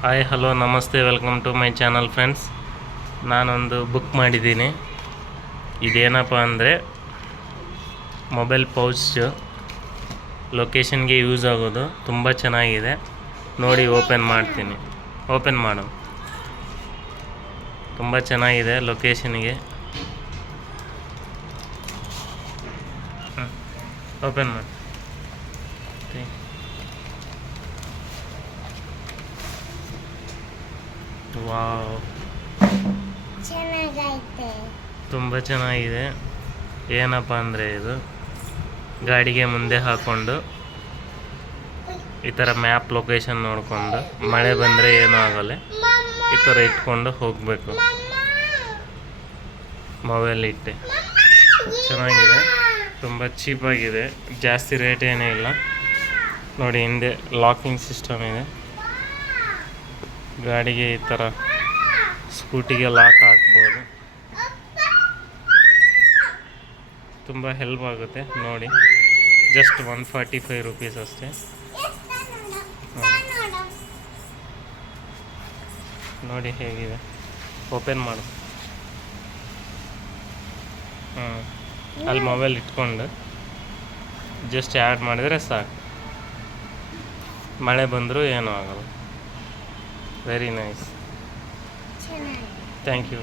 Hi hello ನಮಸ್ತೆ welcome to my channel friends. ನಾನೊಂದು book ಮಾಡಿದ್ದೀನಿ. ಇದೇನಪ್ಪ ಅಂದರೆ ಮೊಬೈಲ್ ಪೌಚು, ಲೊಕೇಶನ್ಗೆ ಯೂಸ್ ಆಗೋದು. ತುಂಬ ಚೆನ್ನಾಗಿದೆ ನೋಡಿ. ಓಪನ್ ಮಾಡ್ತೀನಿ, ಓಪನ್ ಮಾಡು. ತುಂಬ ಚೆನ್ನಾಗಿದೆ ಲೊಕೇಶನ್ಗೆ. ಓಪನ್ ಮಾಡಿ. ವಾವ್, ತುಂಬ ಚೆನ್ನಾಗಿದೆ. ಏನಪ್ಪ ಅಂದರೆ ಇದು ಗಾಡಿಗೆ ಮುಂದೆ ಹಾಕ್ಕೊಂಡು ಈ ಥರ ಮ್ಯಾಪ್ ಲೊಕೇಶನ್ ನೋಡಿಕೊಂಡು ಮಳೆ ಬಂದರೆ ಏನೂ ಆಗಲ್ಲ, ಈ ಥರ ಇಟ್ಕೊಂಡು ಹೋಗಬೇಕು. ಮೊಬೈಲ್ ಇಟ್ಟೆ ಚೆನ್ನಾಗಿದೆ, ತುಂಬ ಚೀಪಾಗಿದೆ, ಜಾಸ್ತಿ ರೇಟ್ ಏನೇ ಇಲ್ಲ ನೋಡಿ. ಹಿಂದೆ ಲಾಕಿಂಗ್ ಸಿಸ್ಟಮ್ ಇದೆ. ಗಾಡಿಗೆ ಈ ಥರ ಸ್ಕೂಟಿಗೆ ಲಾಕ್ ಹಾಕ್ಬೋದು. ತುಂಬ ಹೆಲ್ಪ್ ಆಗುತ್ತೆ ನೋಡಿ. ಜಸ್ಟ್ 145 ರೂಪೀಸ್ ಅಷ್ಟೇ. ನೋಡಿ ಹೇಗಿದೆ. ಓಪನ್ ಮಾಡು. ಅಲ್ಲಿ ಮೊಬೈಲ್ ಇಟ್ಕೊಂಡು ಜಸ್ಟ್ ಆ್ಯಡ್ ಮಾಡಿದರೆ ಸಾಕು. ಮಳೆ ಬಂದರೂ ಏನೂ ಆಗಲ್ಲ. Very nice. Thank you.